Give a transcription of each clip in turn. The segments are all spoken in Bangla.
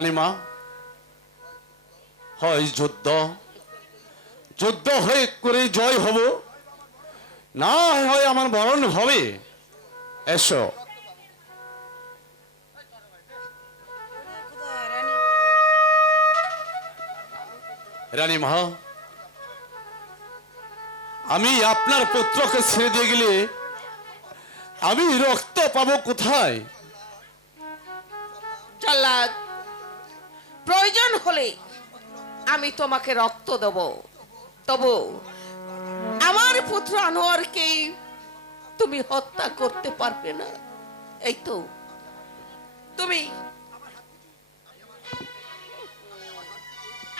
রানীমা, হয় যুদ্ধ, যুদ্ধ হয়ে করে জয় হব, না হয় আমার মরণ হবে। এসো। রানীমা, আমি আপনার পুত্রকে ছেড়ে দিয়ে গেলে আমি রক্ত পাবো কোথায়? জল্লাদ, প্রয়োজন হলে আমি তোমাকে রক্ত দেব, তবু আমার পুত্র আনোয়ারকে তুমি হত্যা করতে পারবে না। এই তো তুমি,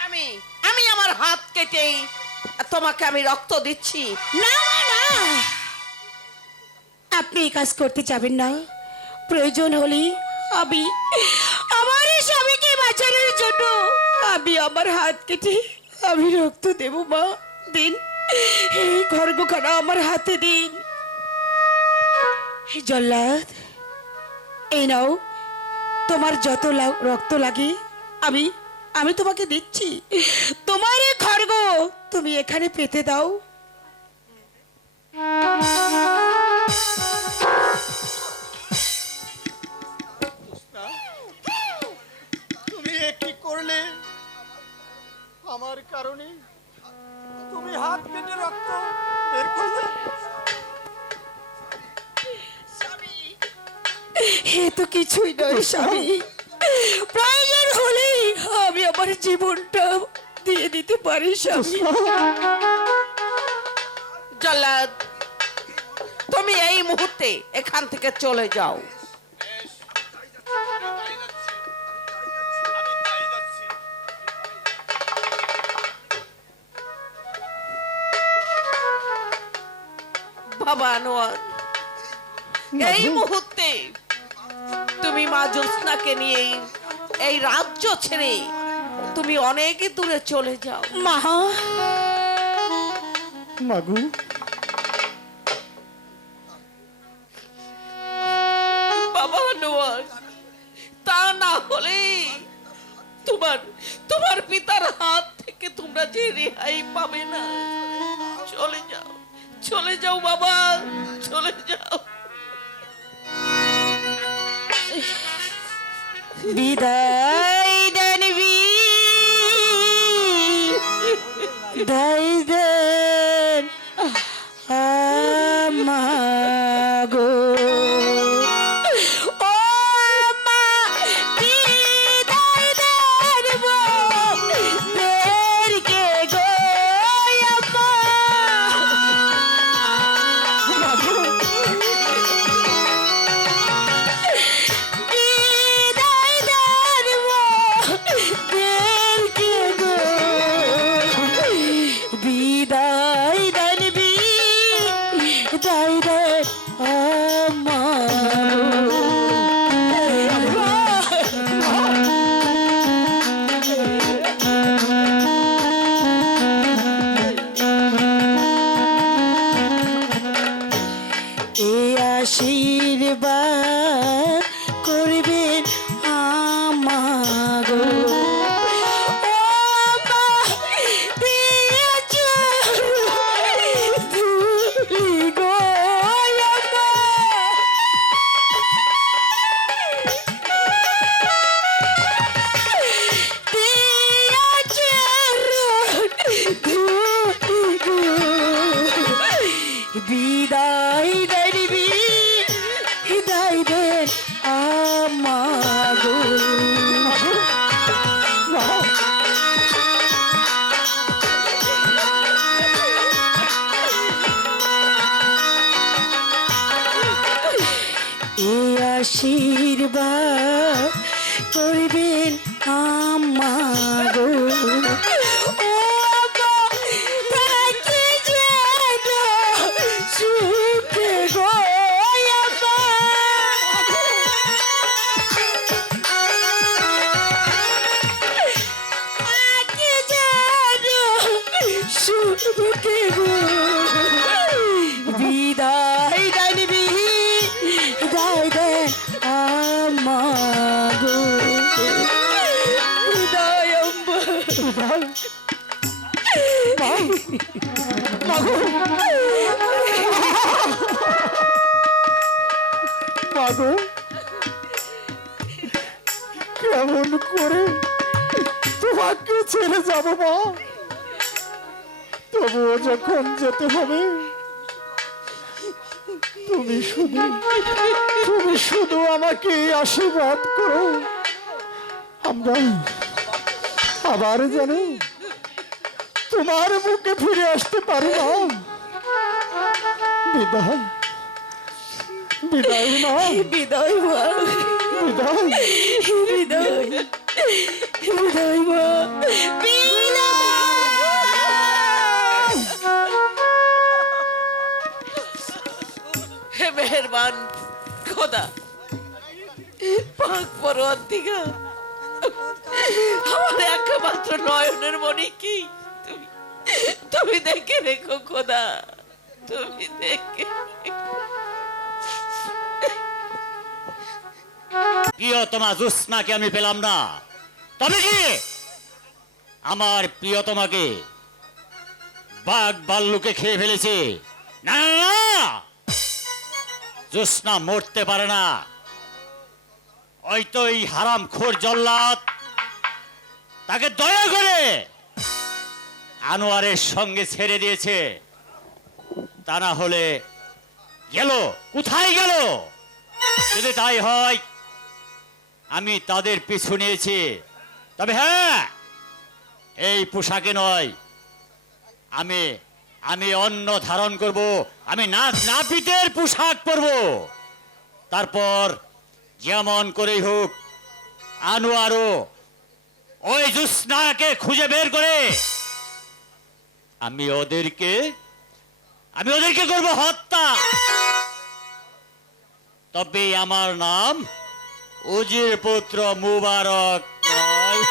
আমি আমি আমার হাত কেটে তোমাকে আমি রক্ত দিচ্ছি। না না, আপনি এই কাজ করতে যাবেন না। প্রয়োজন হলে আমি আমার এই স্বামীকে বাঁচানোর জন্য আমি আমার হাত কেটে আমি রক্ত দেব। মা, দিন, এই খড়গখানা আমার হাতে দিন। জল্লাদ, এই নাও, তোমার যত রক্ত লাগে আমি আমি তোমাকে দিচ্ছি। তোমার এই খড়গ তুমি এখানে পেতে দাও। তুমি কি করলে? আমার কারণে তুমি হাত কেটে রক্ত বের করলে। এ তো কিছুই নয় স্বামী, প্রয়োজন হলে আমি আমার জীবনটা দিয়ে দিতে পারি স্বামী। জল্লাদ, তুমি এই মুহূর্তে এখান থেকে চলে যাও। বাবা আনোয়ার, এই মুহূর্তে তুমি মা জ্যোৎস্নাকে নিয়ে এই রাজ্য ছেড়ে তুমি অনেক দূরে চলে যাও। মা, মাগু, বাবা আনোয়ার, তা না হলে তোমার তোমার পিতার হাত থেকে তোমরা যে রেহাই পাবে না। চলে যাও, চলে যাও বাবা, চলে যাও। বিদায় দেন, বিদায় দেন আমাগো। ও মা, বিদায় দেন মোদেরকে গো আম্মা। বিদায় দেন মোদেরকে গো, বিদায় দেন, বিদায় দেন আমাগো। এই আশীর্বাদ করবেন আমাগো। ও মা, দিয়েছ ধুলি গো আম্মা। দিয়েছ ধুলি গো, বিদায় দেন, বিদায় দেন আমাগো। এই আশীর্বাদ করবেন আমাগো। ও মা, থাকি যেন সুখে গো আম্মা। থাকি যেন সুখে গো, বিদায় দেন, বিদায় দেন আমাগো। মাগো, কেমন করে তোমাকে ছেড়ে যাব মা? তবুও যখন যেতে হবে, তুমি শুধু আমাকে আশীর্বাদ করো, আমরা আবার জানো তোমার মুখে ফিরে আসতে পারি না। বিদায়, বিদায় মা, বিদায় মা, বিদায়। বিদায়, বিদায় মা, বিদায়। হে মেহেরবান খোদা, পাক পরওয়ারদিগার, আমার একমাত্র নয়নের মনি কি তুমি, তুমি দেখে রেখো খোদা, তুমি দেখে রেখো। প্রিয়তমা জ্যোৎস্নাকে আমি পেলাম না, তবে কি আমার প্রিয়তমাকে বাঘ ভাল্লুকে খেয়ে ফেলেছে? না না, না, জ্যোৎস্না মরতে পারে না। হয়তো এই হারাম খোর জল্লাদ তাকে দয়া করে আনোয়ারের সঙ্গে ছেড়ে দিয়েছে, তা না হলে গেল কোথায় গেল? যদি তাই হয় আমি তাদের পিছু নিয়েছি, তবে হ্যাঁ এই পোশাকে নয়, আমি আমি অন্য ধারণ করব, আমি নাপিতের পোশাক পরব। তারপর যেমন করেই হোক আনোয়ারও ওই জ্যোৎস্নাকে খুঁজে বের করে আমি ওদেরকে করব হত্যা। তবে আমার নাম উজির পুত্র মুবারক নয়।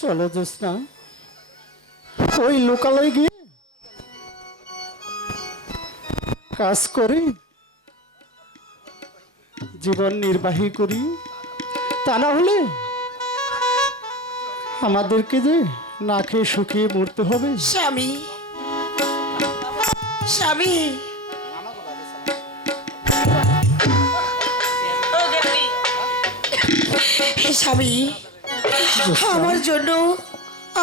চলো জ্যোৎস্না, ওই লোকালয়ে গিয়ে কাজ করি, জীবন নির্বাহী করি, তা না হলে আমাদেরকে যে না খেয়ে শুকিয়ে মরতে হবে। স্বামী, স্বামী, হে স্বামী, আমার জন্য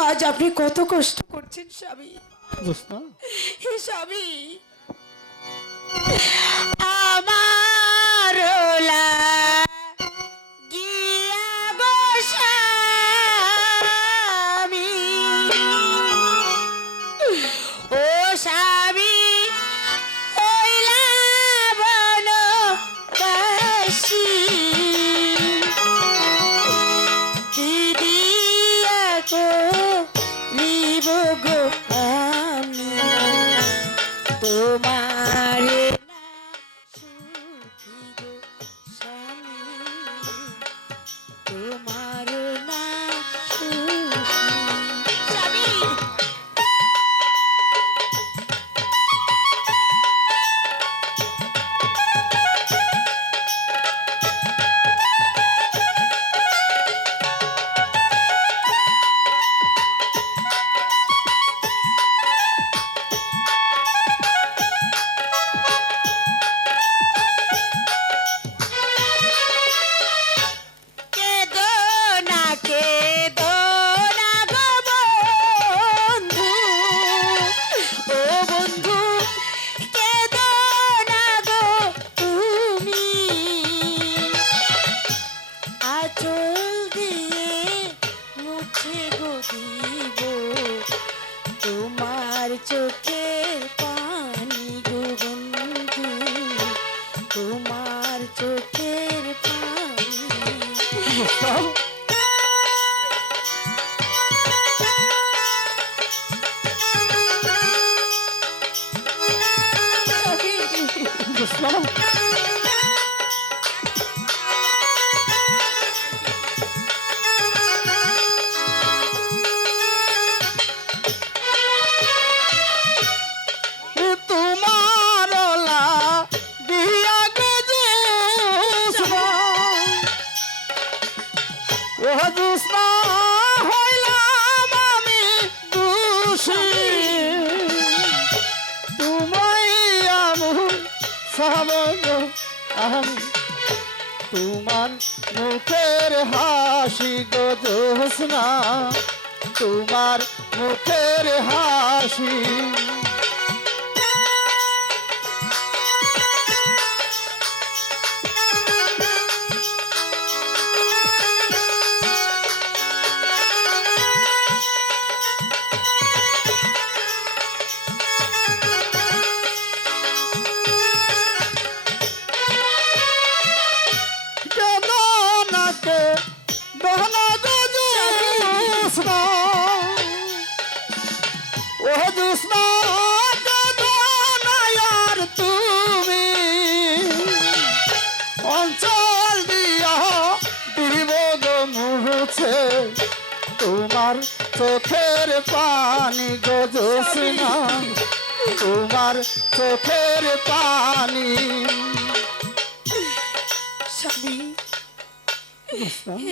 আজ আপনি কত কষ্ট করছেন স্বামী। জ্যোৎস্না, হে স্বামী, আমার গিয়া বসামি, ও স্বামী ওইলা বনবাসী, দিদিয়া করিব গো আমি তোমারে না সুখী গো স্বামী, তোমার না সুখী স্বামী। কেদো না গো বন্ধু, ও বন্ধু কেদো না গো তুমি, আঁচল দিয়ে মুছে গো দিব তোমার চোখের পানি গো বন্ধু, তোমার চোখের পানি। জ্যোৎস্না, তোমার দিয়া গে জ্যোৎস্না, সাবজ আমি তোমার মুখের হাসি গো জোৎস্না, তোমার মুখের হাসি। জগন্নাথে দহনা গো জোৎস্না, ও জোৎস্না জগন্নাথ তুমি অঞ্চল দিয়া দিব গো মুছে, তোমার চোখের পানি গো জোৎস্না, তোমার চোখের পানি। স্বামী,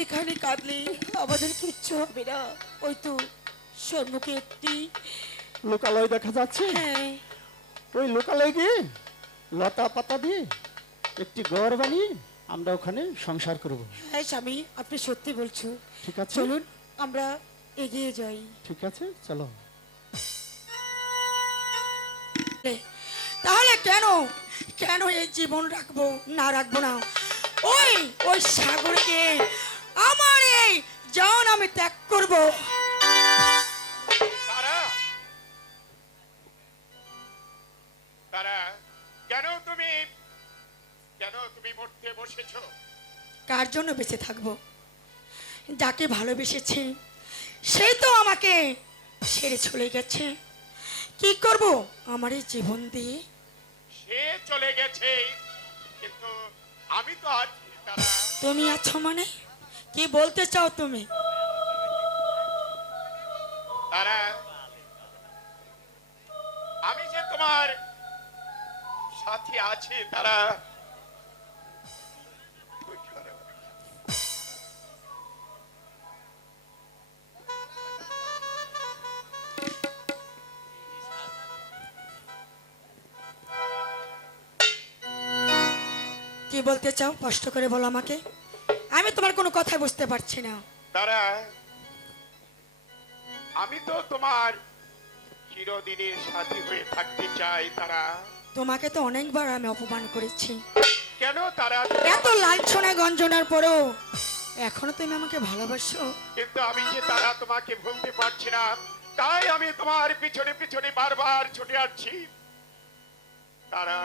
এখানে কাঁদলে আমাদের কিচ্ছু হবে না। ওই তো সম্মুখে একটি, লোকালয় দেখা যাচ্ছে, হ্যাঁ ওই লোকালয় গিয়ে লতা পাতা দিয়ে একটি ঘর বানিয়ে আমরা ওখানে সংসার করব। হ্যাঁ স্বামী, আপনি সত্যি বলছো। ঠিক আছে, চলুন আমরা এগিয়ে যাই। ঠিক আছে, চলো। তাহলে কেন কেন এই জীবন রাখবো না রাখবো না? ওই ওই সাগরকে আমার এই জান আমি ত্যাগ করব। তারা তারা কেন তুমি মরতে বসেছো? কার জন্য বেঁচে থাকবো? যাকে ভালোবেসেছি সেই তো আমাকে ছেড়ে চলে গেছে। কি করব আমার এই জীবন দিয়ে? সে চলে গেছে, কিন্তু আমি তো আছি। তারা তুমি আছো মানে কি বলতে চাও তুমি? তারা আমি যে তোমার সাথে আছি। তারা কি বলতে চাও কষ্ট করে বলো আমাকে, আমি তোমার কোনো কথা বুঝতে পারছি না। তারা আমি তো তোমার চিরদিনের সাথী হয়ে থাকতে চাই। তারা তোমাকে তো অনেকবার আমি অপমান করেছি, কেন তারা? এত লাঞ্ছনা গঞ্জনার পরেও এখনো তুমি আমাকে ভালোবাসো? কিন্তু আমি যে তারা তোমাকে ভুলতে পারছি না, তাই আমি তোমার পিছনে পিছনে বারবার ছুটে আসছি। তারা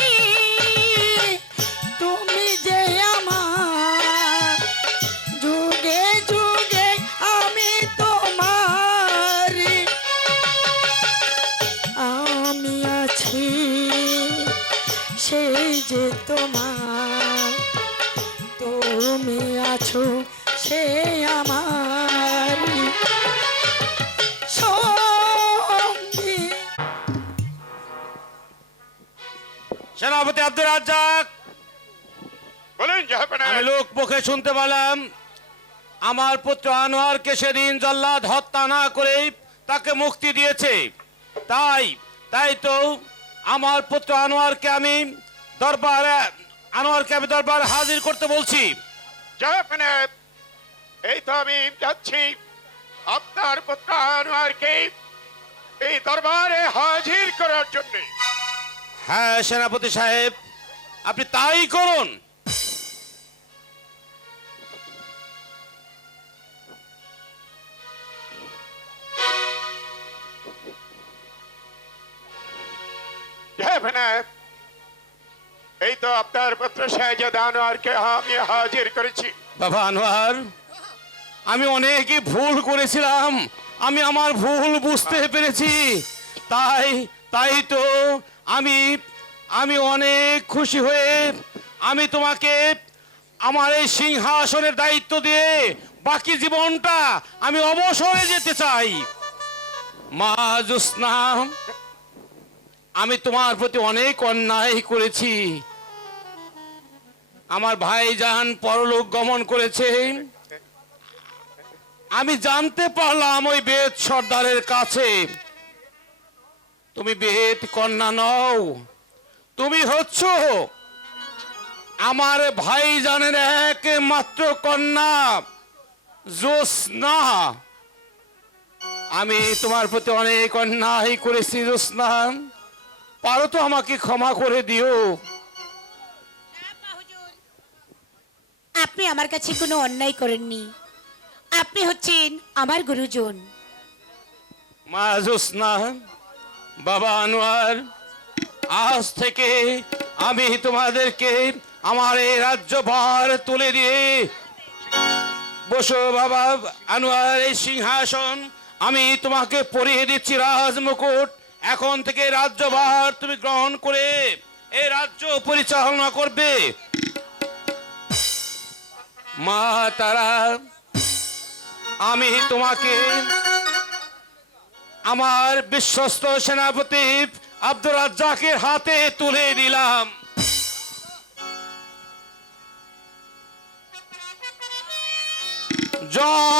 চিরদিনই তুমি যে আমার, যুগে যুগে আমি তোমার, আমি আছি সেই যে তোমার, তুমি আছো সে আমার সঙ্গী। সেনাপতি আব্দুর রাজ্জাক, বলেন জাহাপনা। আমি লোক মুখে শুনতে পেলাম আমার পুত্র আনোয়ারকে সেদিন জল্লাদ হত্যা না করে তাকে মুক্তি দিয়েছে। তাই তো আমার পুত্র আনোয়ারকে আমি দরবারে হাজির করতে বলছি। জাহাপনা, এই তো আমি যাচ্ছি আপনার পুত্র আনোয়ারকে এই দরবারে হাজির করার জন্য। হ্যাঁ সেনাপতি সাহেব, আপনি তাই করুন। যাবে না। এই তো আপনার পুত্র শাহজাদা আনোয়ারকে আমি হাজির করেছি। বাবা আনোয়ার, আমি অনেকই ভুল করেছিলাম, আমি আমার ভুল বুঝতে পেরেছি। তাই তাই তো আমি আমি অনেক খুশি হয়ে আমি তোমাকে আমার এই সিংহাসনের দায়িত্ব দিয়ে বাকি জীবনটা আমি অবসরে যেতে চাই। মা জ্যোৎস্না, আমি তোমার প্রতি অনেক অন্যায় করেছি। আমার ভাইজান পরলোক গমন করেছে, আমি জানতে পারলাম ওই বেদ সর্দারের কাছে তুমি বেদ কন্যা নও, তুমি হচ্ছ আমার ভাইজানের একমাত্র কন্যা জ্যোৎস্না। আমি তোমার প্রতি অনেক অন্যায় করেছি জ্যোৎস্না, পারো তো আমাকে ক্ষমা করে দিও। আপনি আমার কাছে কোনো অন্যায় করেননি, আপনি হচ্ছেন আমার গুরুজন। মা জ্যোৎস্না, বাবা আনোয়ার, আজ থেকে আমি তোমাদেরকে আমার এই রাজ্যভার তুলে দিয়ে বসো। বাবা আনোয়ার, এই সিংহাসন আমি তোমাকে পরিয়ে দিচ্ছি রাজ মুকুট। এখন থেকে রাজ্যভার তুমি গ্রহণ করে এই রাজ্য পরিচালনা করবে। মা তারা, আমি তোমাকে আমার বিশ্বস্ত সেনাপতি আব্দুর রাজ্জাকের হাতে তুলে দিলাম। জয়